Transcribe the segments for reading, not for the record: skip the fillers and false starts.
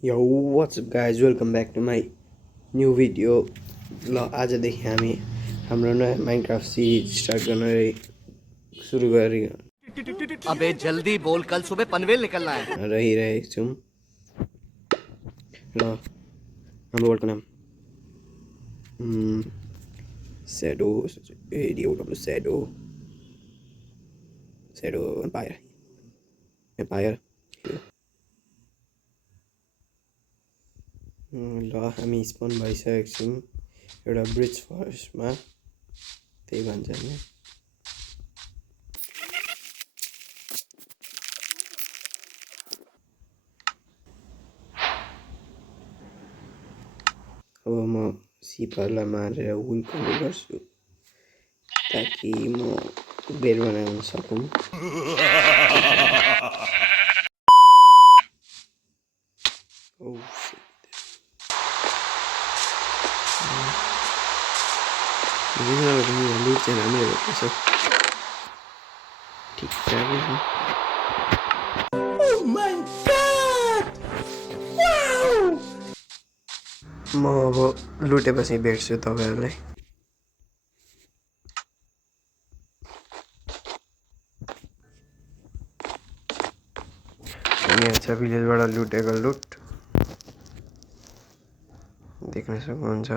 Yo, what's up guys? Welcome back to my new video. ल आजदेखि हामी हाम्रो नयाँ माइनक्राफ्ट सिरिज स्टार्ट गर्न सुरु गरे अबे जल्दी बोल, कल सुबह पनवेल निकलना है। रहिरहेको छौँ। ल हाम्रो वर्डको नाम स्याडो एडिओडब्लु स्याडो एम्पायर ल हामी स्पन भइसकेको छौँ एउटा ब्रिज फरेस्टमा, त्यही भन्छ होइन। अब म सिपहरूलाई मारेर वुल कभर गर्छु ताकि म बेड बनाउन सकौँ। लुट चाहिँ राम्रै भएको छ, ठिकठाकै छ। म अब लुटेपछि भेट्छु तपाईँहरूलाई। यहाँ छ भिलेजबाट लुटेको लुट, देख्न सक्नुहुन्छ।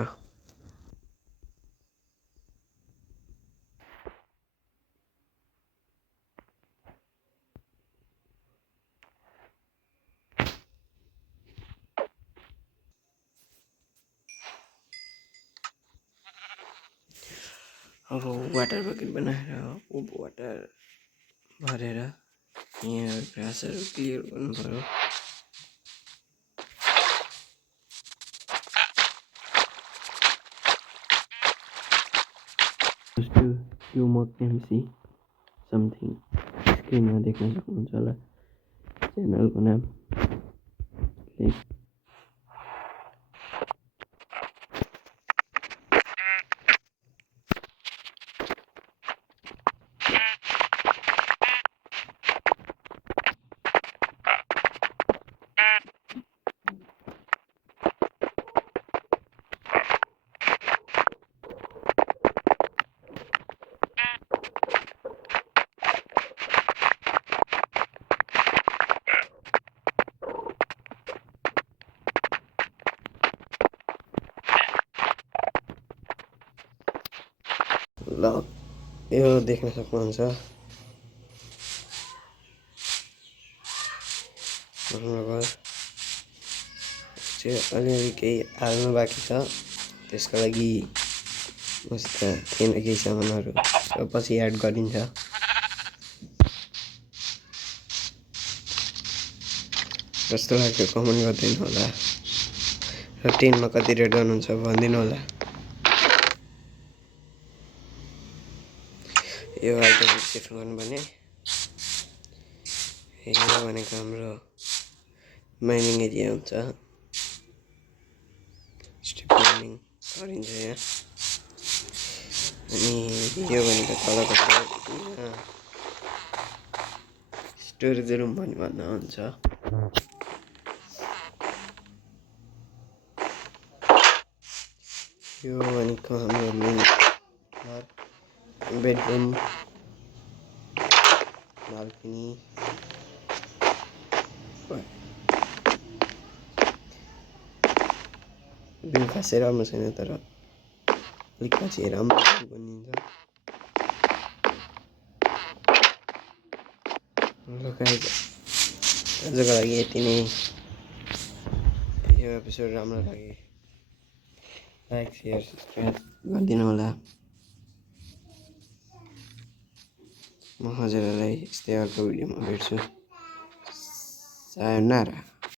अब वाटर बकेट बनाएर वाटर भरेर यहाँ ग्रासहरू क्लियर गर्नु पर्यो। You can see something स्क्रिनमा देख्न सक्नुहुन्छ होला च्यानलको नाम। ल यो देख्न सक्नुहुन्छ हाम्रो घर चाहिँ अलिअलि केही हाल्नु बाँकी छ, त्यसको लागि मसित थिएन केही सामानहरू, पछि एड गरिन्छ। कस्तो लाग्यो कमेन्ट गरिदिनु होला र 10मा कति रेट गर्नुहुन्छ भनिदिनु होला। यो आइटम सिफ्ट गर्नु भने यो भनेको हाम्रो माइनिङ एरिया हुन्छ, स्ट्रिप माइनिङ गरिन्छ यहाँ। अनि यो भनेको तलको स्टोरेज रुम पनि भन्दा हुन्छ। यो भनेको हाम्रो मेन बेडरुम, बाल्कनी, भ्यू खासै राम्रो छैन तर अलिक पछि राम्रो बनिन्छ। आजको लागि यति नै। यो एपिसोड राम्रो लागे लाइक सेयर सब्सक्राइब गरिदिनु होला। म हजुरहरूलाई यस्तै अर्को भिडियोमा भेट्छु। सायोनारा।